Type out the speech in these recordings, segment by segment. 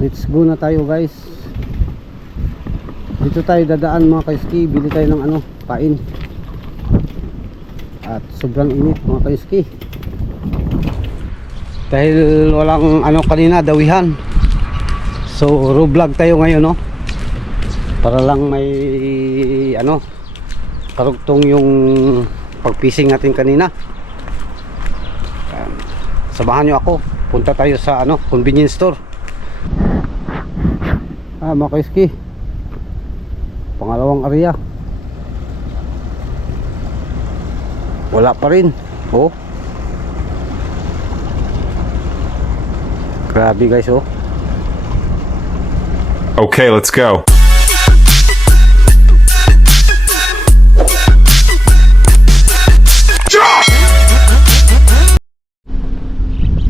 Let's go na tayo guys. Dito tayo dadaan mga kaiski. Bili tayo ng ano, pain. At sobrang init mga kaiski. Dahil walang ano kanina, dawihan. So raw vlog tayo ngayon, no. Para lang may ano, karugtong yung pag-fishing natin kanina. Samahan nyo ako. Punta tayo sa ano, convenience store. Mga kaiski, pangalawang area, wala pa rin. Oh, grabe guys. Oh, okay, let's go.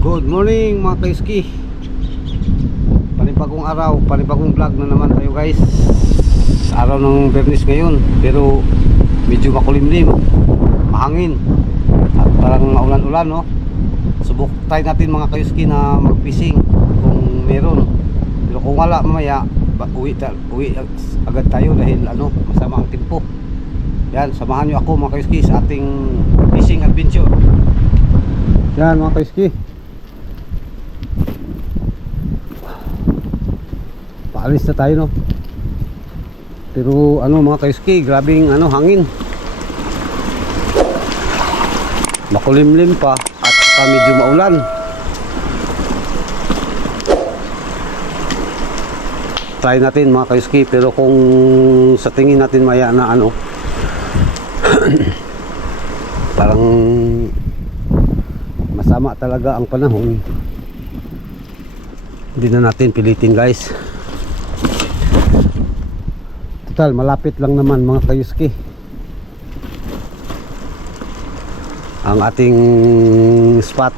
good morning mga kaiski. Panibagong araw, panibagong vlog na naman tayo guys. Araw ng Bernis ngayon, pero medyo makulimlim, mahangin at parang maulan-ulan, no. Subok tayo natin mga kaiski na mag-fishing kung meron. Pero kung wala, mamaya uwi agad tayo dahil ano, masama ang tempo. Yan, samahan nyo ako mga kaiski sa ating fishing adventure. Yan mga kaiski, paalis na tayo, no. Pero ano mga kaiski, grabing ano, hangin, makulimlim pa at medyo maulan. Try natin mga kaiski, pero kung sa tingin natin maya na ano parang masama talaga ang panahon, hindi na natin pilitin guys. Total, malapit lang naman mga kayuski ang ating spot.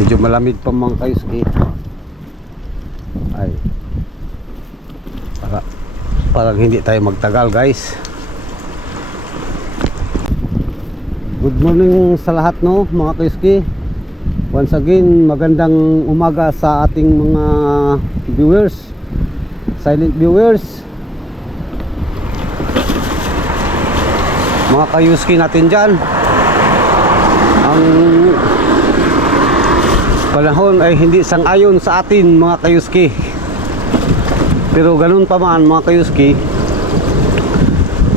Medyo malamig pa mga kayuski. Ay, parang hindi tayo magtagal guys. Good morning sa lahat, no mga kayuski. Once again, magandang umaga sa ating mga viewers, silent viewers, mga kayuski natin dyan. Ang panahon ay hindi sang-ayon sa atin mga kayuski, pero ganun pa man mga kayuski,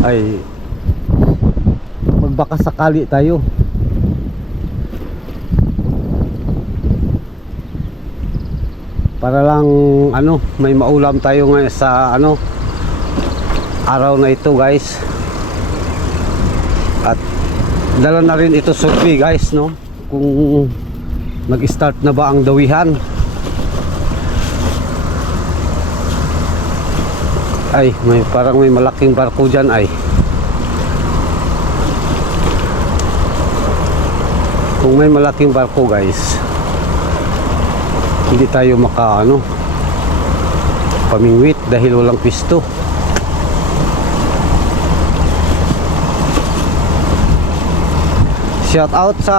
ay magbaka sakali tayo. Para lang ano, may maulam tayo ngayon sa ano, araw na ito guys. At dala na rin ito survey guys, no, kung nag-start na ba ang dawihan. Ay, parang may malaking barko dyan. Ay, kung may malaking barko guys, hindi tayo maka ano, pamingwit dahil walang pisto. Shout out sa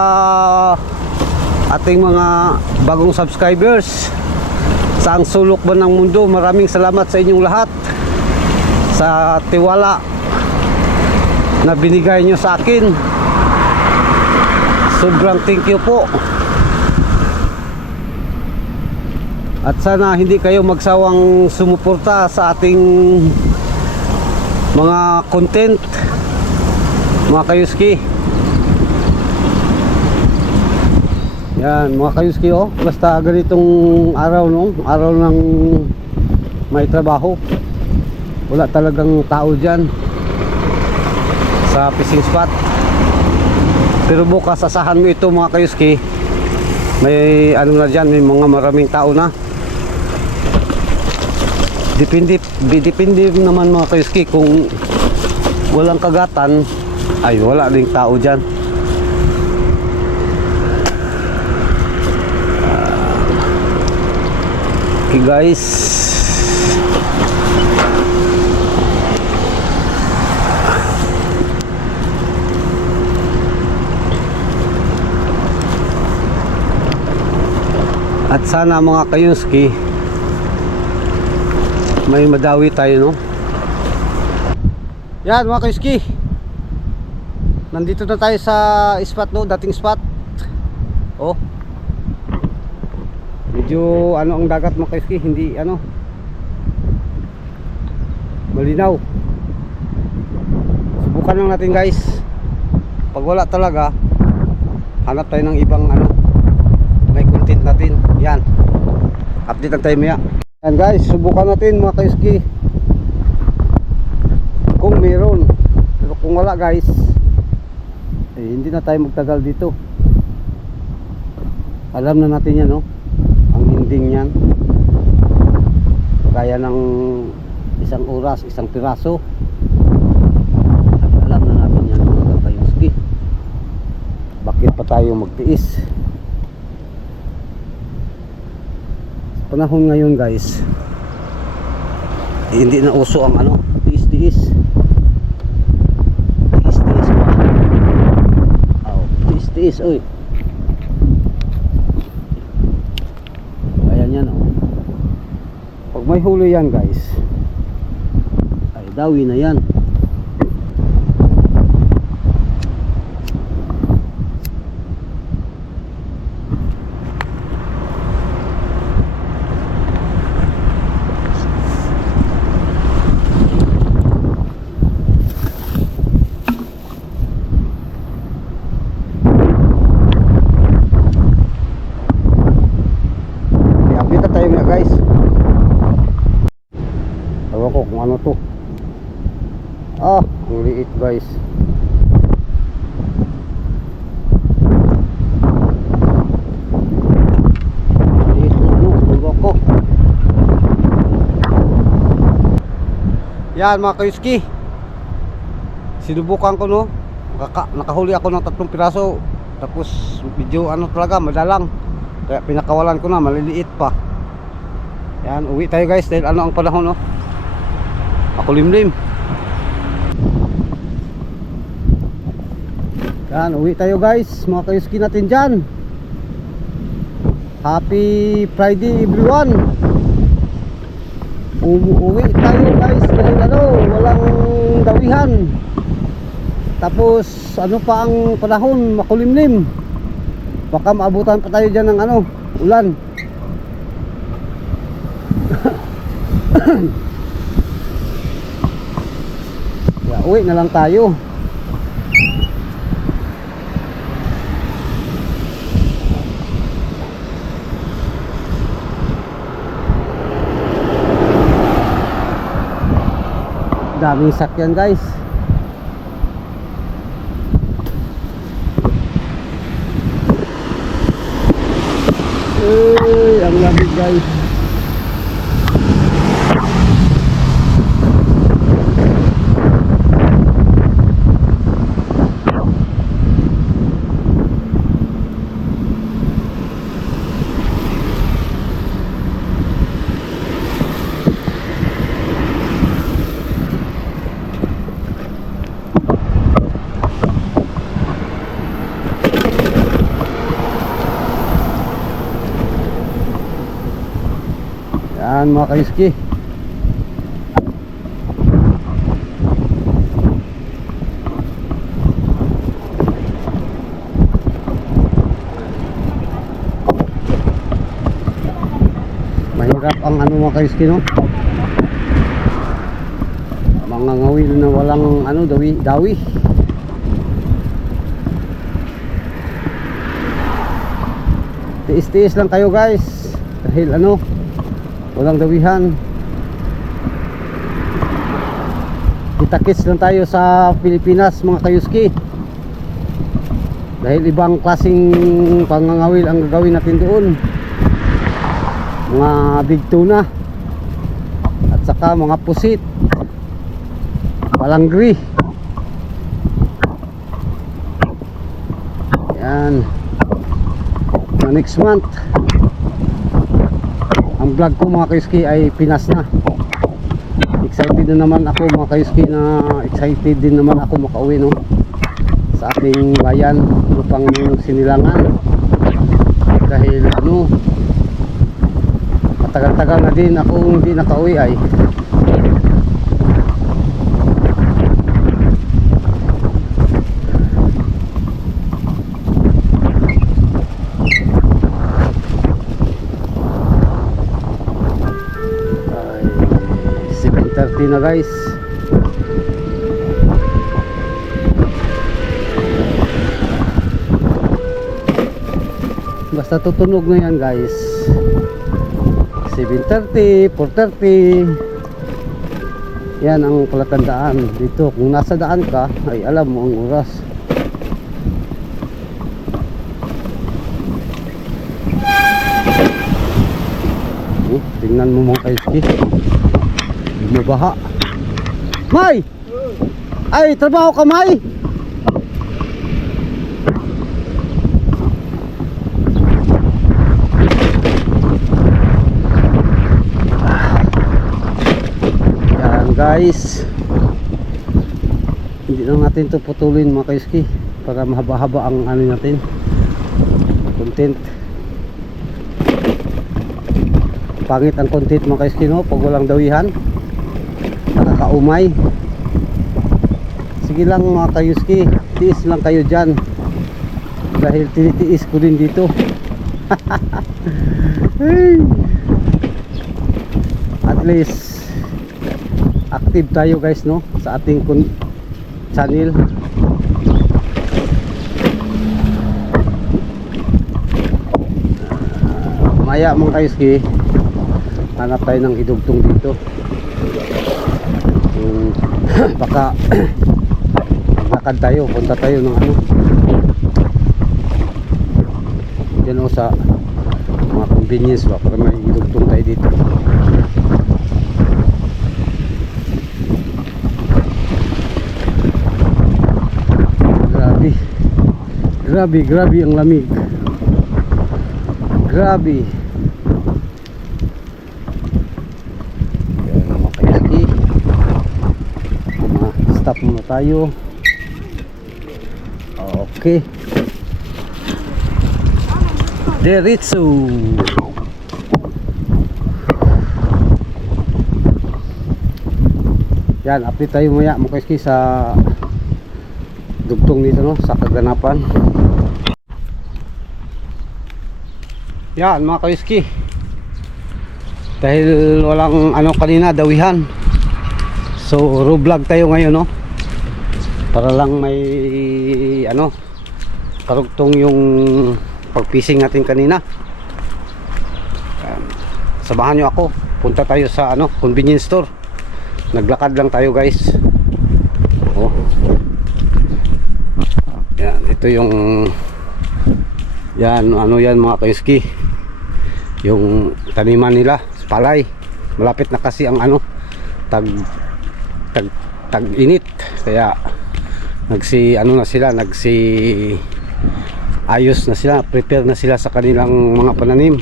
ating mga bagong subscribers sa ang sulok ba ng mundo. Maraming salamat sa inyong lahat sa tiwala na binigay nyo sa akin. Sobrang thank you po. At sana hindi kayo magsawang sumuporta sa ating mga content mga kayuski. Yan mga kayuski, oh, basta ganitong araw, no, araw ng may trabaho, wala talagang tao dyan sa fishing spot. Pero bukas asahan mo ito mga kayuski, may ano na dyan, may mga maraming tao na. Depende naman mga kayuski, kung walang kagatan ay wala ding tao dyan. Okay guys, At sana mga kayuski, may madawi tayo, no? Yan mga kayuski, nandito na tayo sa spot, no? Dating spot. Oh, medyo ano ang dagat mga kayuski, hindi ano, malinaw. Subukan lang natin guys. Pag wala talaga, hanap tayo ng ibang ano, may content natin. Yan, update lang tayo maya. Yan guys, subukan natin mga kayuski kung meron. Pero kung wala guys, eh, hindi na tayo magtagal dito. Alam na natin yan, no? Ang ending yan, kaya ng isang oras, isang piraso. Alam na natin yan mga kayuski. Bakit pa tayo magtiis? Panahon ngayon guys, hindi na uso ang ano, tiis-tiis. Tiis-tiis ba? Oh, tiis-tiis, oy. Ayan yan, oh. Pag may huli yan guys, ay dawi na yan. Guys, ewan ko kung ano to. Ah, ang liit guys. Liit na ano, ewan ko. Yan mga kayuski, sinubukan ko, no? Nakahuli ako ng 3 piraso. Tapos video ano talaga, madalang. Kaya pinakawalan ko na, maliliit pa. Yan, uwi tayo guys dahil ano ang panahon, no? Makulimlim. Yan, uwi tayo guys, mga kayuski natin dyan. Happy Friday everyone. Uuwi tayo guys dahil ano, walang dawihan. Tapos ano pa ang panahon, makulimlim. Baka maabutan pa tayo dyan ng ano, ulan. Ya, uwi na lang tayo. Daming sakyan guys. Ang lamig guys. Yan mga kayuski, mahirap ang ano mga kayuski, no? Mga ngawil na walang ano, dawi. Tiis-tiis lang tayo guys dahil ano, walang dawihan. Kita-kits lang tayo sa Pilipinas mga kayuski, dahil ibang klaseng pangangawil ang gagawin natin doon. Mga big tuna at saka mga pusit, palangri. Yan, next month ang vlog ko mga kayuski ay Pinas na. Excited na naman ako mga kayuski, na excited din naman ako makauwi, no, sa ating bayan upang sinilangan. Dahil ano, matagal na din akong hindi nakauwi ay. Ay 7:30 na guys. Basta tutunog na yan guys. 7:30, 4:30. Yan ang palatandaan dito. Kung nasa daan ka ay alam mo ang oras. Tingnan mo mga kaiski, bumabaha. May! Ay, trabaho ka May! Guys, hindi lang natin ito putulin mga kaiski para mahaba-haba ang ano natin content. Pangit ang content mga kaiski no pag walang dawihan, nakakaumay. Sige lang mga kaiski, tiis lang kayo dyan dahil tinitiis ko din dito. At least active tayo guys no sa ating channel. Maya mga kaiski, hanap tayo ng idugtong dito. Baka maglakad tayo, punta tayo ng ano dyan o sa mga convenience ba para may idugtong tayo dito. Grabe ang lamig. Grabe. Yan mga kaiski. Stop muna tayo. Okay. Diretso. Yan, update tayo maya mga kaiski sa dugtong dito no, sa kaganapan. Yan mga kaiski, dahil walang ano kanina dawihan, so vlog tayo ngayon no, para lang may ano karugtong yung pagpising natin kanina. Samahan nyo ako, punta tayo sa ano convenience store. Naglakad lang tayo guys. Oh. Yan, ito yung yan, ano yan mga kaiski, yung taniman nila palay. Malapit na kasi ang ano tag init, kaya nagsi ano na sila, nagsi ayos na sila, prepare na sila sa kanilang mga pananim.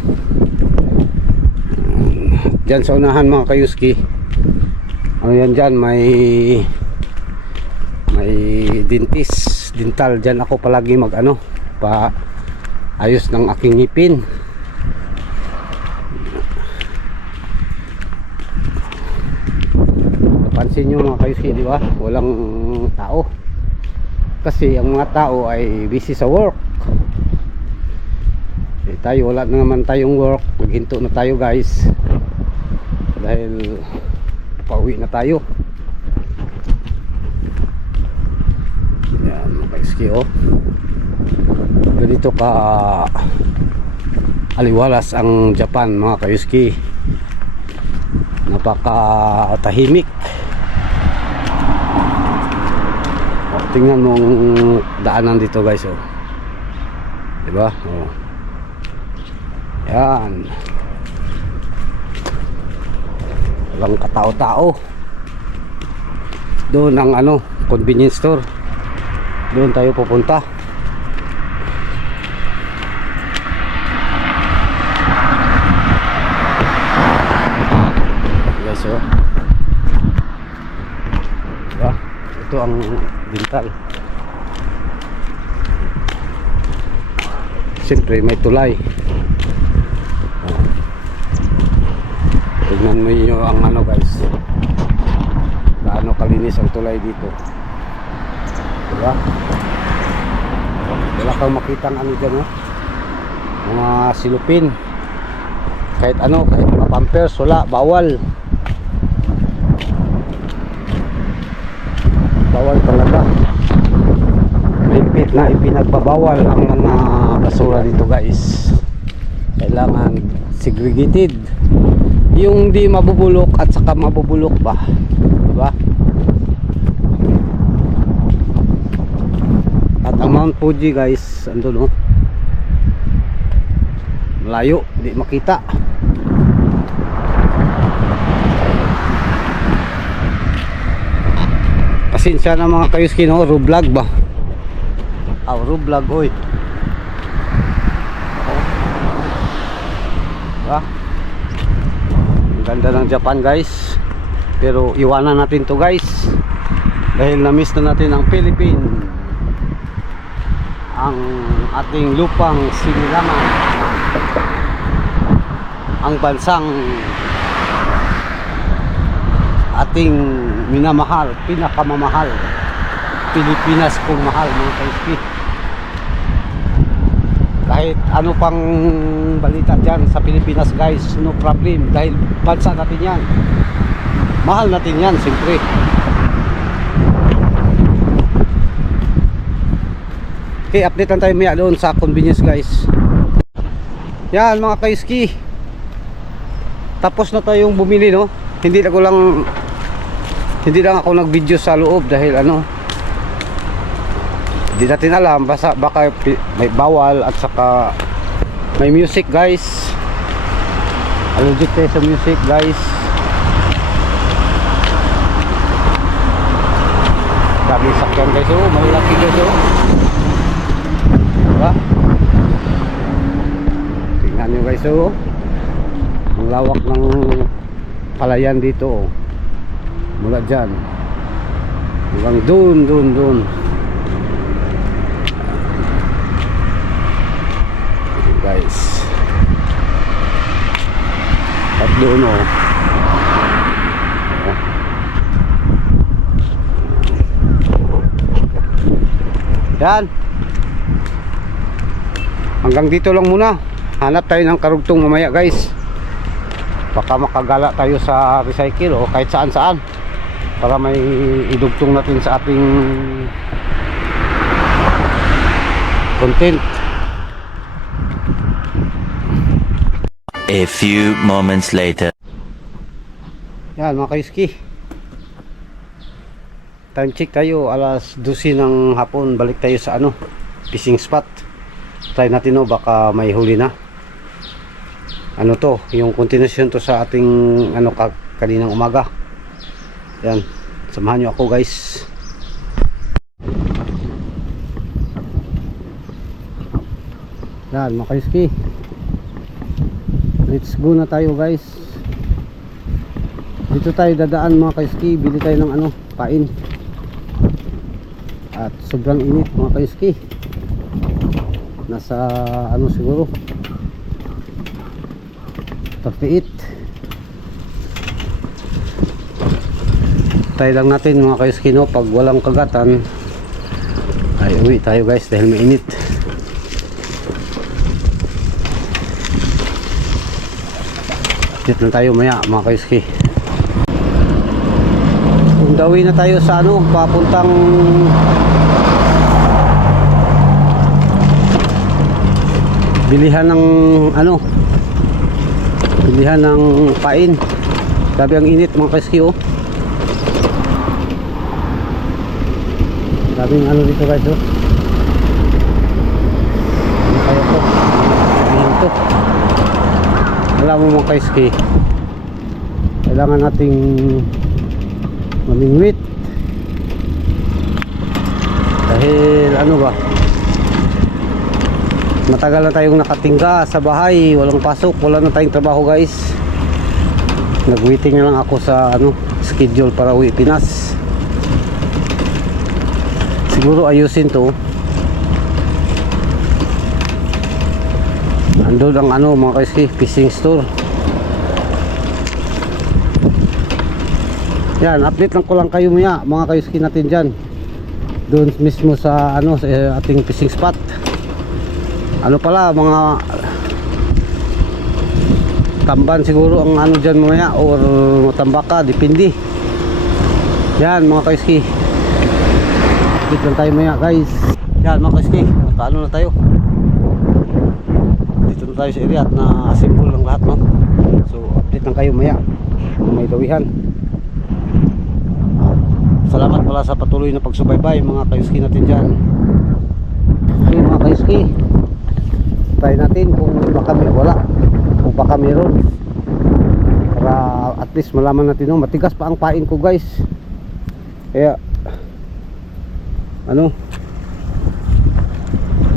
Diyan sa unahan mga kaiski, ano yan dyan, may dental dyan. Ako palagi mag ano pa ayos ng aking ngipin. Pansin nyo mga kaiski, di ba? Walang tao. Kasi ang mga tao ay busy sa work. Eh, tayo wala na naman tayong work. Maghinto na tayo guys. Dahil pauwi na tayo. Yan mga kaiski oh. Ganito ka aliwalas ang Japan mga kaiski. Napaka tahimik. Tingnan mo ang daanan dito guys oh. Diba? Oh. Yan. Walang katao-tao. Doon ang ano, convenience store. Doon tayo pupunta. Guys oh. Diba? Ito ang dental. Siyempre may tulay. tingnan mo nyo ang ano guys, gaano kalinis ang tulay dito, diba? Wala kang makitang ano dyan, mga silupin, kahit mga pampers, wala, bawal talaga. Mahigpit na ipinagbabawal ang mga basura dito guys. Kailangan segregated, yung di mabubulok at saka mabubulok ba, diba? At ang Mount Fuji guys, andun malayo, di makita. Pasensya na mga kayuski, vlog ba? Vlog, oy. Diba? Ang ganda ng Japan guys. Pero iwanan natin to guys, dahil na-miss na natin ang Philippines, ang ating lupang sinilangan, ang bansang ating minamahal, pinakamamahal, Pilipinas kung mahal mga kaiski. Kahit ano pang balita dyan sa Pilipinas guys, no problem, dahil bansa natin yan, mahal natin yan siyempre. Okay, update lang tayo maya doon sa convenience guys. Yan mga kaiski, tapos na tayong bumili, no? Hindi lang ako nag video sa loob dahil hindi natin alam, baka may bawal at saka may music guys, allergic tayo sa music guys. Dami sakyan guys, malaki guys, diba? Tingnan nyo guys, ang lawak ng palayan dito, mula dyan hanggang dun. Guys, at doon yan, hanggang dito lang muna. Hanap tayo ng karugtong mamaya guys, baka makagala tayo sa recycle o kahit saan para may idugtong natin sa ating content. A few moments later. Yan mga kaiski, time check tayo, alas 12 ng hapon. Balik tayo sa fishing spot. Try natin baka may huli na. Yung continuation to sa ating kaninang umaga. Yan, samahan nyo ako guys. Yan mga kaiski, let's go na tayo guys. Dito tayo dadaan mga kaiski, bili tayo ng pain. At sobrang init mga kaiski, nasa siguro 38. Tayo lang natin mga kaiski, pag walang kagatan ay uwi tayo guys dahil mainit. Dito na tayo maya mga kaiski. Gawin na tayo sa papuntang bilihan ng bilihan ng pain. Grabe ang init mga kaiski, Grabing dito guys, kaya to to. Alam mo mga kaiski, kailangan nating mamingwit dahil matagal na tayong nakatingga sa bahay, walang pasok, wala na tayong trabaho guys. Nag-waiting na lang ako sa schedule para uwi Pinas. Siguro ayusin to. Andun ang mga kaiski, fishing store. Yan, update lang ko lang kayo maya mga kayuski natin dyan. Doon mismo sa ano, sa ating fishing spot. Ano pala, mga tamban siguro ang ano dyan mamaya, or tambaka, depende. Yan mga kayuski, update lang tayo maya guys. Yan mga kayuski, nakaano na tayo, dito na tayo sa area at na-assemble lang lahat, no? So update lang kayo maya kung may dawihan. Salamat pala sa patuloy na pagsubaybay mga kayuski natin dyan. Okay mga kayuski, try natin kung baka may wala o baka meron, para at least malaman natin, no? Matigas pa ang pain ko guys, kaya ano,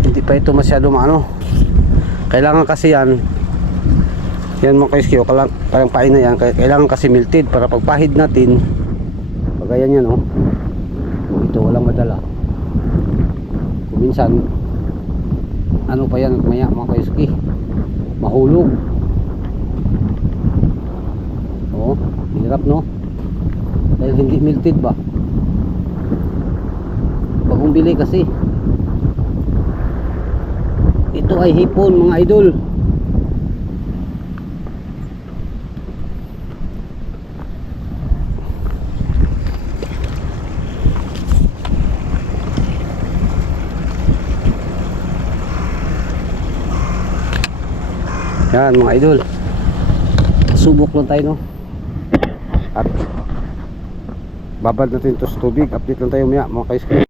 hindi pa ito masyado maano. Kailangan kasi yan mga kayuski, o parang pain na yan, kailangan kasi melted para pagpahid natin. Pagayan yan, oh. Ito walang madala. Kung minsan ano pa yan maya mga kayuski, mahulog. Oh, hirap, no? Dahil hindi melted ba? Bagong bili kasi. Ito ay hipon mga idol. Yan mga idol, subok lang tayo, no? At babad natin ito sa tubig. Update lang tayo maya mga kayuski.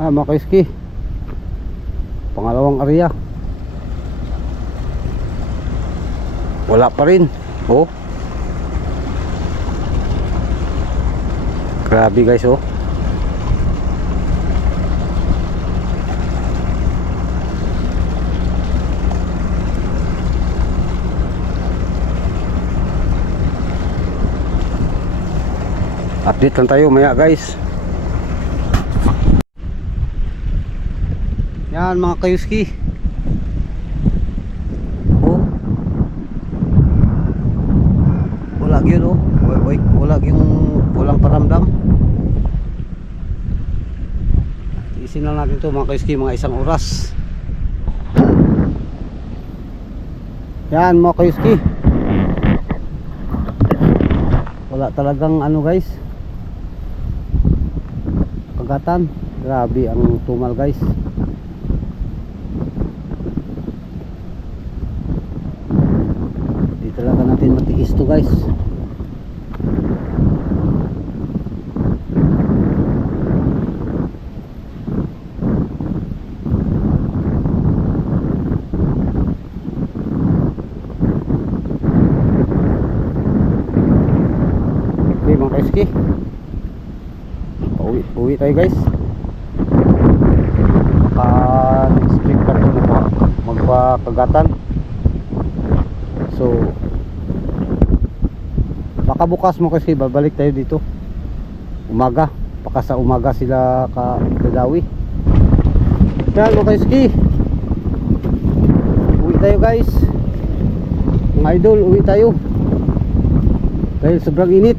Mga kayuski, pangalawang area, wala pa rin. Oh, grabe guys, oh. Update lang tayo maya guys. Yan mga kayuski, oh, wala yun, oh. Wala yung walang paramdam. Isin lang natin to mga kayuski, mga isang oras. Yan mga kayuski, wala talagang ano guys, kagatan. Grabe ang tumal guys. Di talaga natin matiis to guys. Okay mga kaiski, uwi tayo guys. Next week pa ito magpakagatan. So baka bukas mo kasi babalik tayo dito umaga, baka sa umaga sila kadawi. Yan mga kaiski, uwi tayo guys mga idol, uwi tayo dahil sobrang init.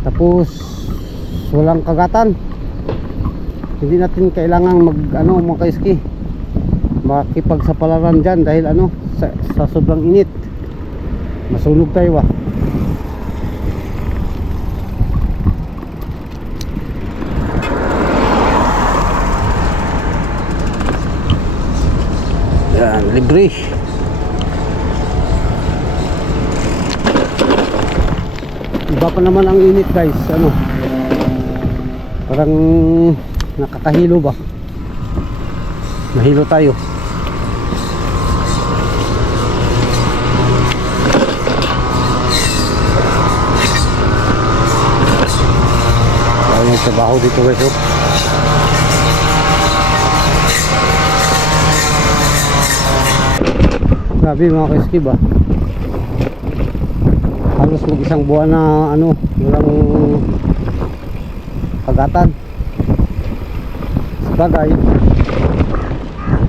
Tapos walang kagatan. Hindi natin kailangan mga kaiski, makipagsapalaran dyan dahil sa sobrang init. Masunog tayo, ah. Yan, libre. Iba pa naman ang init guys, parang nakakahilo ba? Mahilo tayo. Kaya nagtrabaho dito guys, oh. Grabe mga kaiski ba? Halos mag isang buwan na walang kagatan. Sabagay,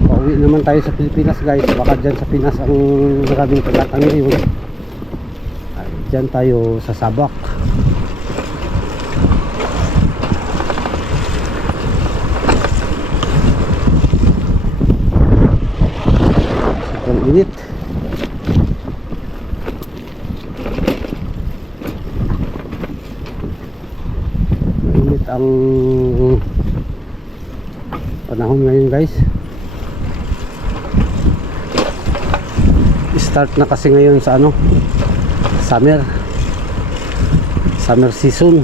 pauwi naman tayo sa Pilipinas guys. Baka dyan sa Pinas ang maraming kagatan ngayon. Diyan tayo sa Sabak. Sobrang init. Mainit ang panahon ngayon guys. Start na kasi ngayon sa ano, summer season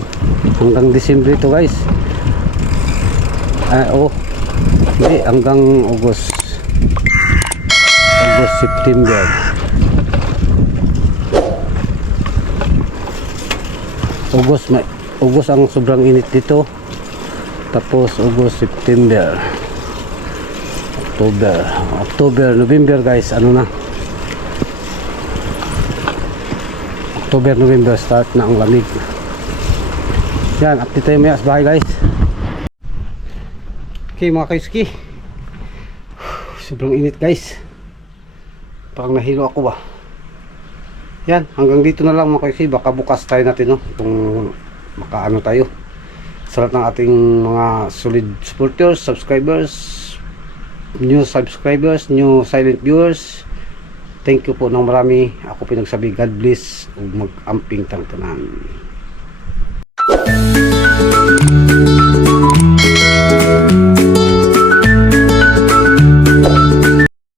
hanggang December ito guys. Hindi, hanggang August, September. August ang sobrang init dito, tapos August, September, October, November guys, ano na, October, November start na ang lamig. Yan, update tayo maya sa bahay guys. Okay mga kaiski, sobrang init guys, parang nahilo ako ba. Yan, hanggang dito na lang mga kaiski. Baka bukas tayo natin, no, kung makaano tayo sa lahat ng ating mga solid supporters, subscribers, new subscribers, new silent viewers. Thank you po ng marami. Ako pinagsabi, God bless ug mag-amping tang tanan.